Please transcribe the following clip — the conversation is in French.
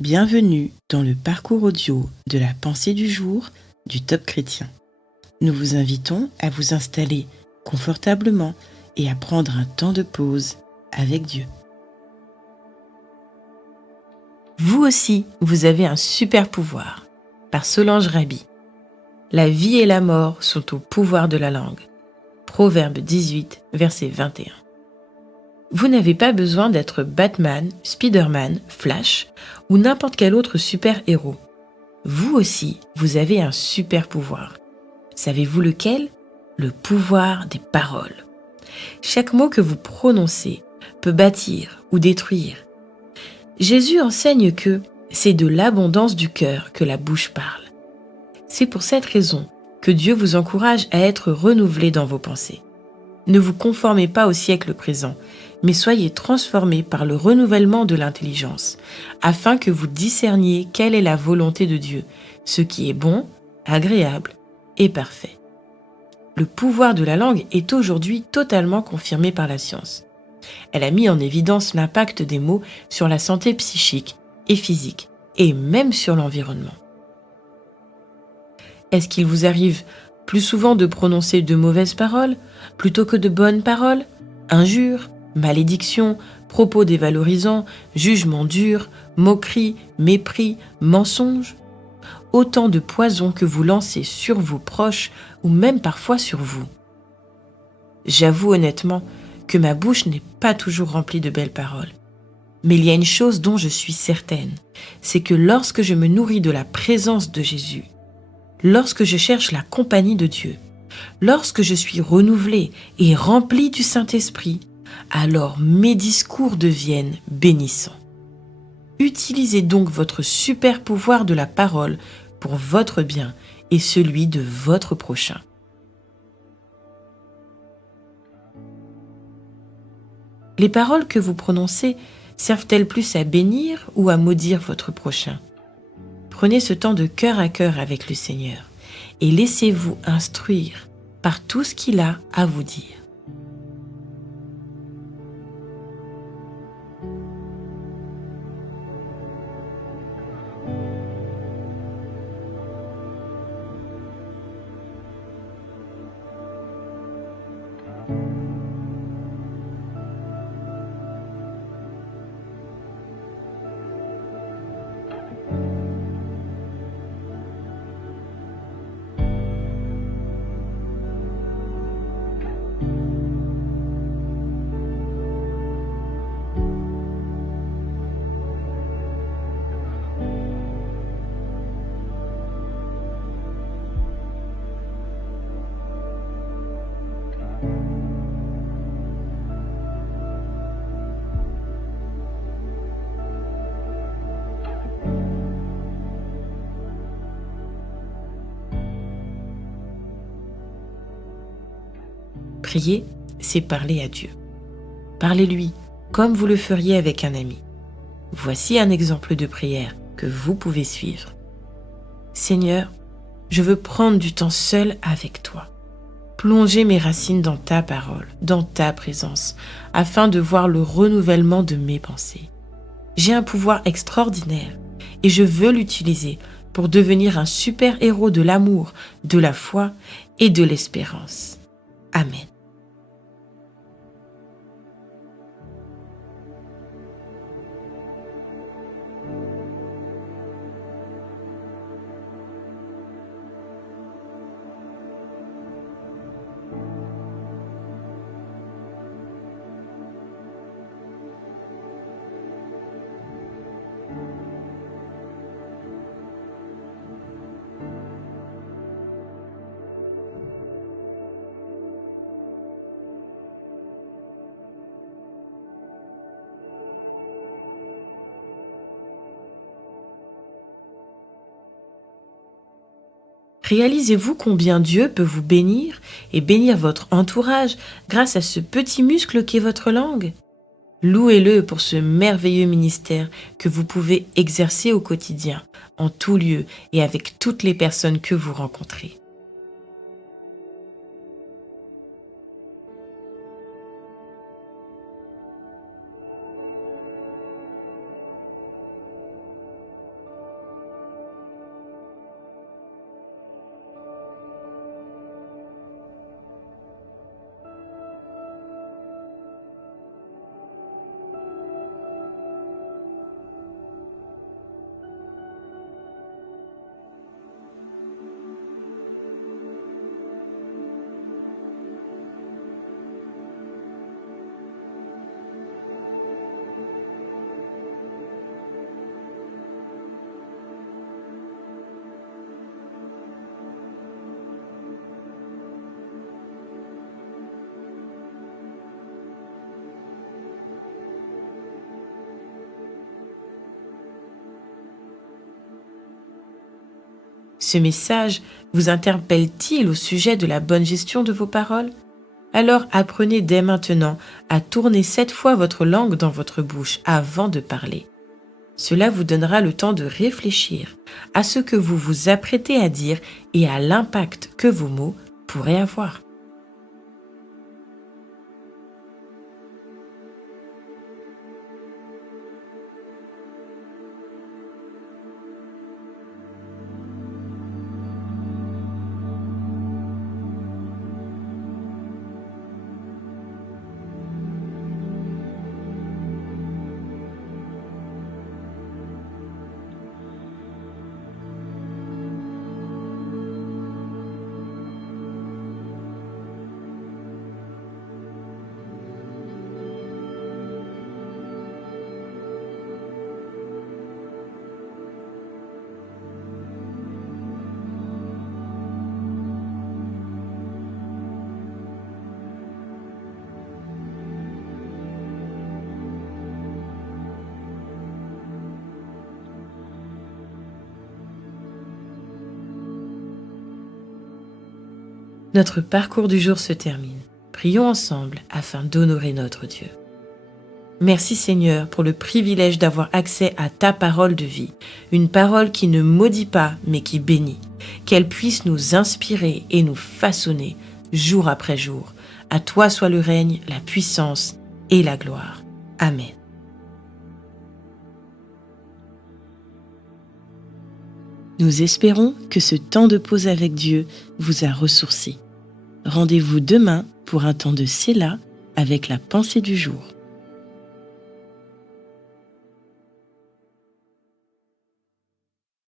Bienvenue dans le parcours audio de la pensée du jour du Top Chrétien. Nous vous invitons à vous installer confortablement et à prendre un temps de pause avec Dieu. Vous aussi, vous avez un super pouvoir. Par Solange Raby. La vie et la mort sont au pouvoir de la langue. Proverbe 18, verset 21. Vous n'avez pas besoin d'être Batman, Spider-Man, Flash ou n'importe quel autre super-héros. Vous aussi, vous avez un super pouvoir. Savez-vous lequel ? Le pouvoir des paroles. Chaque mot que vous prononcez peut bâtir ou détruire. Jésus enseigne que c'est de l'abondance du cœur que la bouche parle. C'est pour cette raison que Dieu vous encourage à être renouvelé dans vos pensées. Ne vous conformez pas au siècle présent, mais soyez transformés par le renouvellement de l'intelligence, afin que vous discerniez quelle est la volonté de Dieu, ce qui est bon, agréable et parfait. Le pouvoir de la langue est aujourd'hui totalement confirmé par la science. Elle a mis en évidence l'impact des mots sur la santé psychique et physique, et même sur l'environnement. Est-ce qu'il vous arrive plus souvent de prononcer de mauvaises paroles plutôt que de bonnes paroles ? Injures, malédictions, propos dévalorisants, jugements durs, moqueries, mépris, mensonges ? Autant de poisons que vous lancez sur vos proches ou même parfois sur vous. J'avoue honnêtement que ma bouche n'est pas toujours remplie de belles paroles. Mais il y a une chose dont je suis certaine, c'est que lorsque je me nourris de la présence de Jésus, lorsque je cherche la compagnie de Dieu, lorsque je suis renouvelé et rempli du Saint-Esprit, alors mes discours deviennent bénissants. Utilisez donc votre super pouvoir de la parole pour votre bien et celui de votre prochain. Les paroles que vous prononcez servent-elles plus à bénir ou à maudire votre prochain ? Prenez ce temps de cœur à cœur avec le Seigneur et laissez-vous instruire par tout ce qu'il a à vous dire. Prier, c'est parler à Dieu. Parlez-lui comme vous le feriez avec un ami. Voici un exemple de prière que vous pouvez suivre. Seigneur, je veux prendre du temps seul avec toi. Plonger mes racines dans ta parole, dans ta présence, afin de voir le renouvellement de mes pensées. J'ai un pouvoir extraordinaire et je veux l'utiliser pour devenir un super-héros de l'amour, de la foi et de l'espérance. Amen. Réalisez-vous combien Dieu peut vous bénir et bénir votre entourage grâce à ce petit muscle qu'est votre langue ? Louez-le pour ce merveilleux ministère que vous pouvez exercer au quotidien, en tout lieu et avec toutes les personnes que vous rencontrez. Ce message vous interpelle-t-il au sujet de la bonne gestion de vos paroles? Alors apprenez dès maintenant à tourner 7 fois votre langue dans votre bouche avant de parler. Cela vous donnera le temps de réfléchir à ce que vous vous apprêtez à dire et à l'impact que vos mots pourraient avoir. Notre parcours du jour se termine. Prions ensemble afin d'honorer notre Dieu. Merci Seigneur pour le privilège d'avoir accès à ta parole de vie, une parole qui ne maudit pas mais qui bénit, qu'elle puisse nous inspirer et nous façonner jour après jour. À toi soit le règne, la puissance et la gloire. Amen. Nous espérons que ce temps de pause avec Dieu vous a ressourci. Rendez-vous demain pour un temps de Séla avec la pensée du jour.